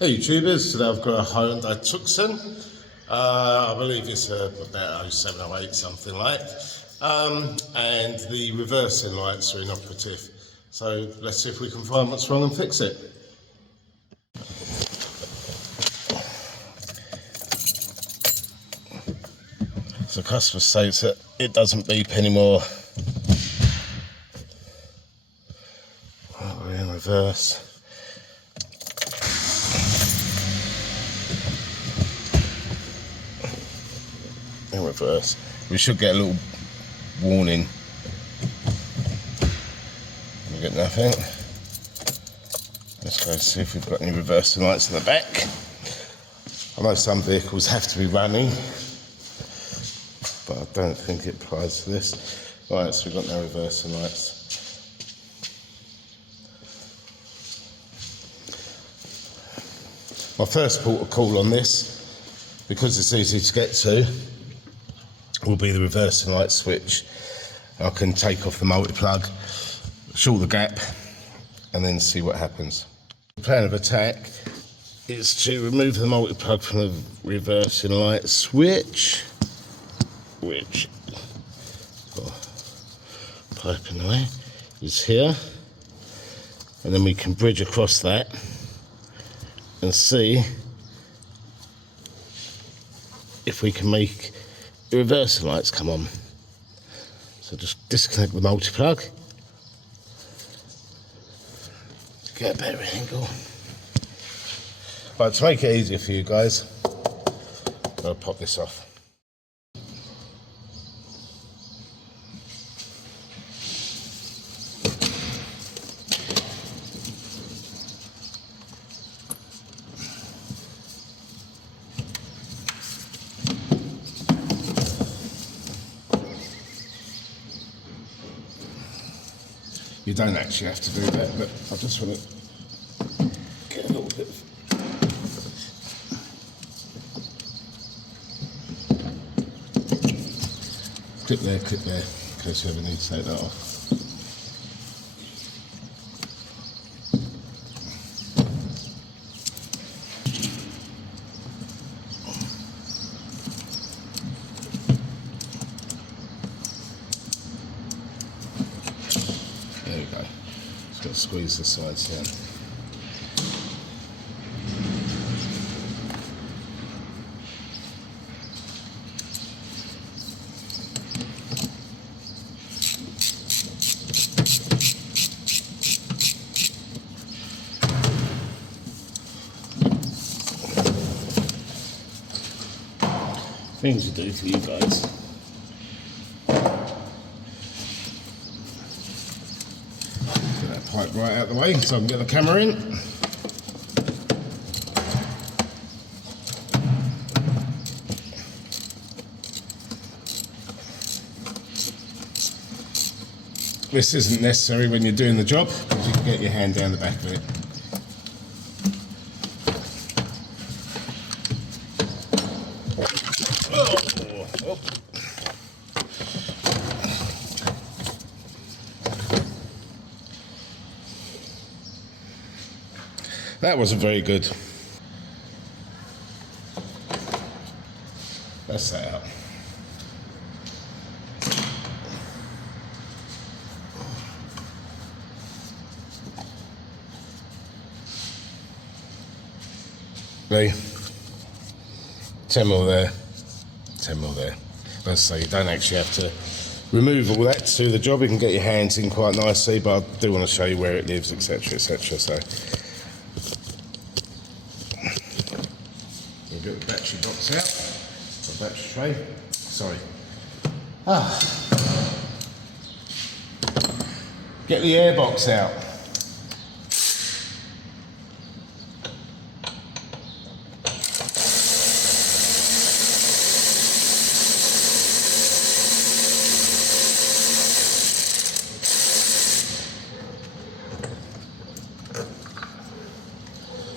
Hey YouTubers, today I've got a Hyundai Tucson. I believe it's about 07 or 08, something like. And the reversing lights are inoperative. So let's see if we can find what's wrong and fix it. So customer states that it doesn't beep anymore. Right, we're in reverse. In reverse. We should get a little warning. We get nothing. Let's go see if we've got any reversing lights in the back. I know some vehicles have to be running, but I don't think it applies to this. Right, so we've got no reversing lights. My first port of call on this, because it's easy to get to, will be the reversing light switch. I can take off the multi-plug, short the gap, and then see what happens. The plan of attack is to remove the multi-plug from the reversing light switch, which, pipe in the way, is here. And then we can bridge across that and see if we can make the reversing lights come on. So just disconnect the multi-plug, get a better angle. But to make it easier for you guys, I'll pop this off. You don't actually have to do that, but I just want to get a little bit of... clip there, in case you ever need to take that off. There we go. Just got to squeeze the sides down. Things to do for you guys. Get that pipe right out of the way so I can get the camera in. This isn't necessary when you're doing the job, because you can get your hand down the back of it. Oh. That wasn't very good. That's that out. Ready? 10 mil there. 10 mil there. Let's say you don't actually have to remove all that to do the job. You can get your hands in quite nicely, but I do want to show you where it lives, etc., etc. So we'll get the battery box out, the battery tray. Sorry. Get the air box out.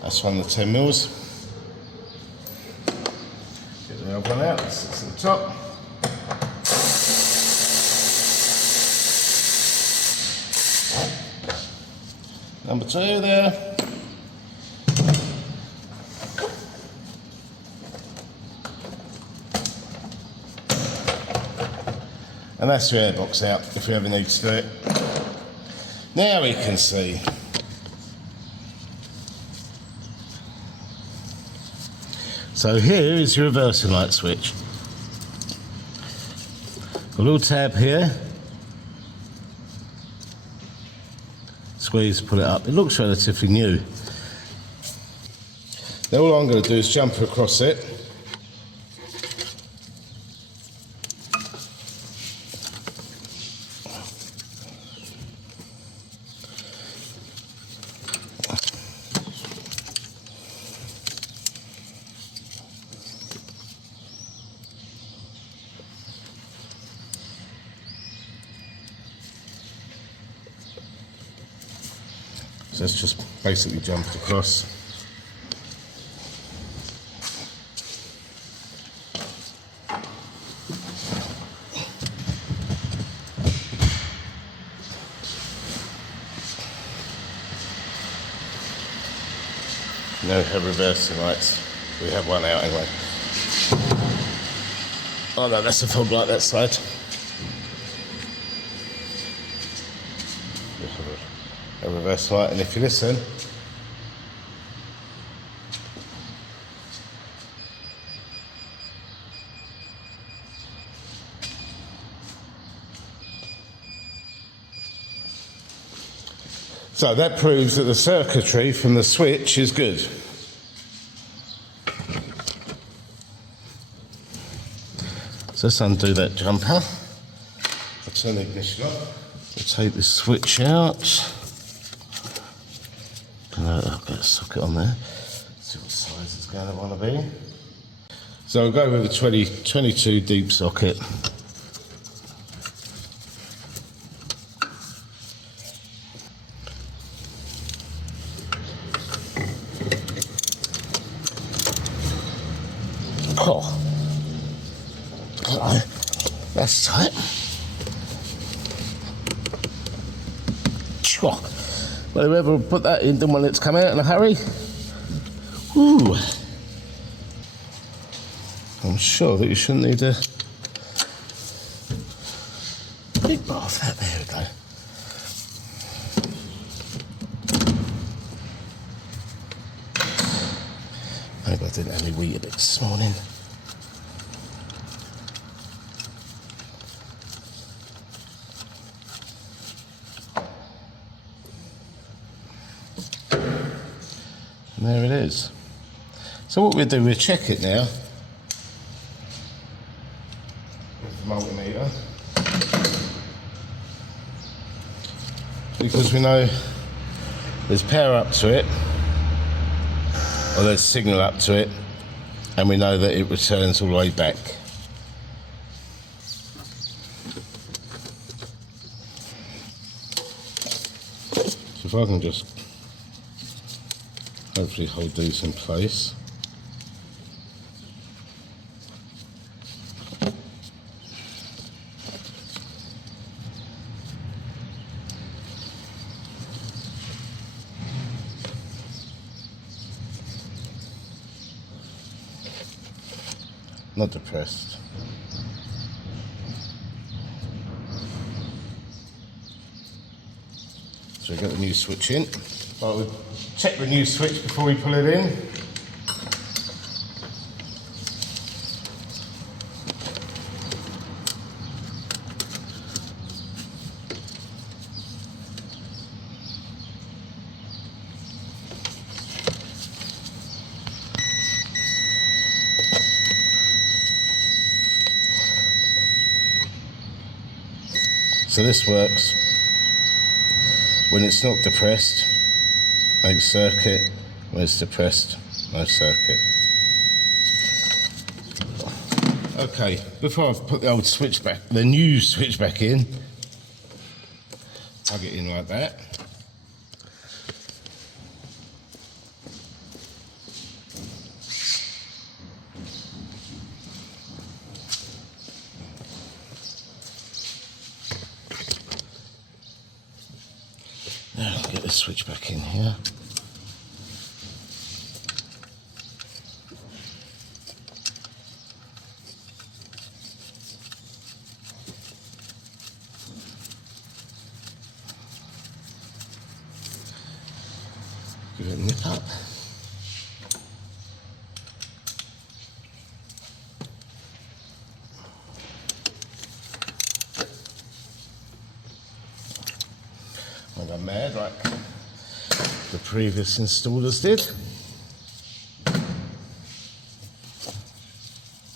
That's one of the 10 mils. Get the other one out, it sits at the top. Number 2 there. And that's your airbox out if we ever need to do it. Now we can see. So here is your reversing light switch. A little tab here. Squeeze, pull it up. It looks relatively new. Now all I'm going to do is jump across it. So let's just basically jump across. No reversing lights. We have one out anyway. Oh no, that's a fog light that side. A reverse light, and if you listen, so that proves that the circuitry from the switch is good. So let's undo that jumper. I'll turn the ignition off. We'll take this switch out. I'll get a socket on there. See what size it's going to want to be. So I'll go with a 22 deep socket. Oh, hello. That's tight. Sure. Well, whoever put that in didn't want it to come out in a hurry. Woo. I'm sure that you shouldn't need a big bath. There we go. Maybe I didn't have any wheat bits this morning. And there it is. So what we'll do, we'll check it now with the multimeter, because we know there's power up to it, or there's signal up to it, and we know that it returns all the way back. So if I can just hopefully hold these in place. Not depressed. So we got the new switch in. Right, we'll check the new switch before we pull it in. So this works when it's not depressed, makes circuit. When it's depressed, no circuit. Okay, before I put the old switch back, the new switch back in, plug it in like that. Now I'll get the switch back in here. mad like the previous installers did.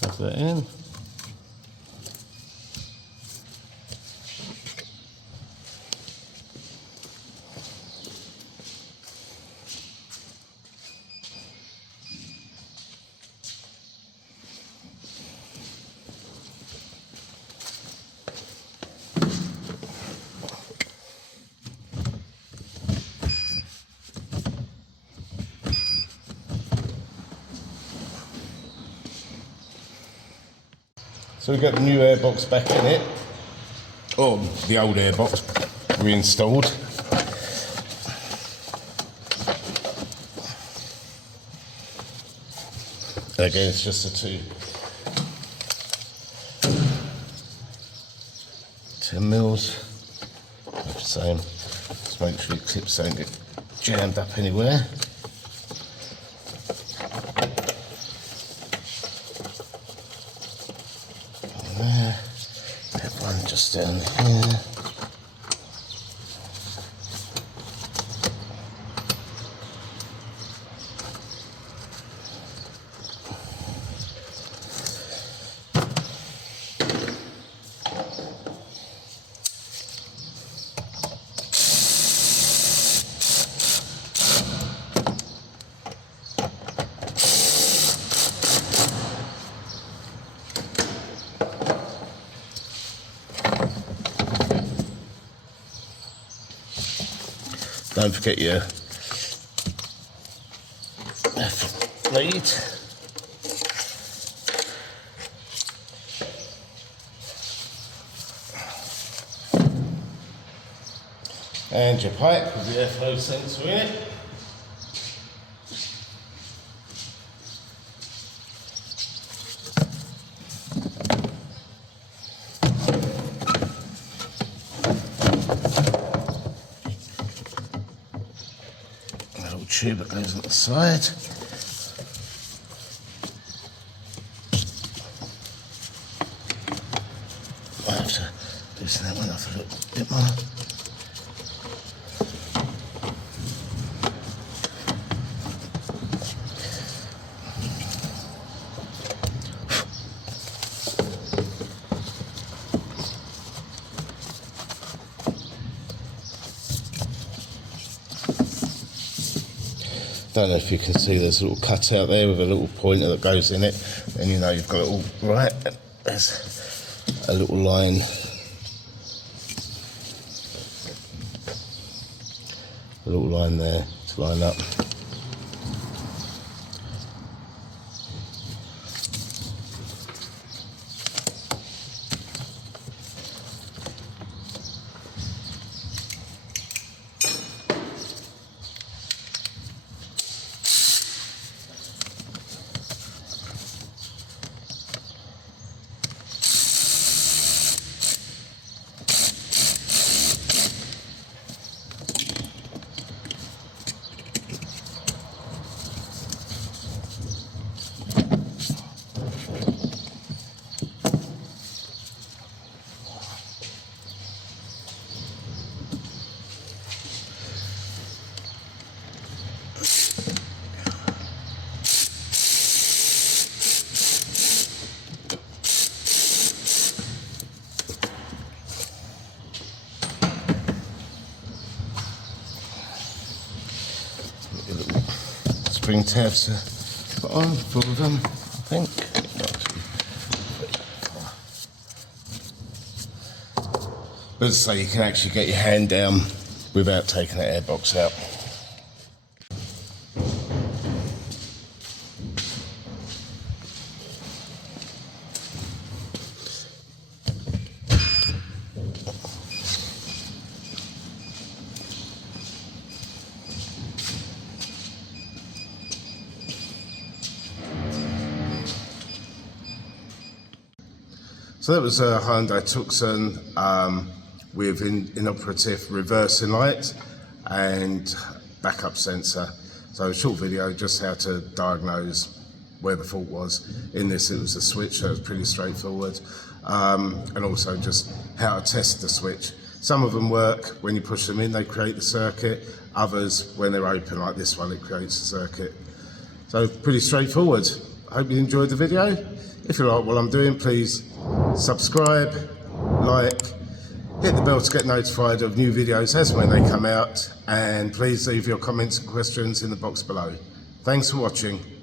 Plug that in. So we've got the new airbox back in it, or the old airbox reinstalled. Again, it's just a 10 mils, same. Just make sure your clips don't get jammed up anywhere. Just down here. Don't forget your lead. And your pipe with the airflow sensor in it. Tube that goes on the side. I have to loosen that one up a little bit more. Don't know if you can see there's a little cutout there with a little pointer that goes in it, and you know you've got it all right. There's a little line, there to line up. Spring tabs to put on for them, I think. But so you can actually get your hand down without taking the airbox out. So that was a Hyundai Tucson with inoperative reversing light and backup sensor. So a short video just how to diagnose where the fault was. In this it was a switch, so it was pretty straightforward. And also just how to test the switch. Some of them work when you push them in, they create the circuit. Others, when they're open like this one, it creates a circuit. So pretty straightforward. I hope you enjoyed the video. If you like what I'm doing, please subscribe, like, hit the bell to get notified of new videos as when they come out, and please leave your comments and questions in the box below. Thanks for watching.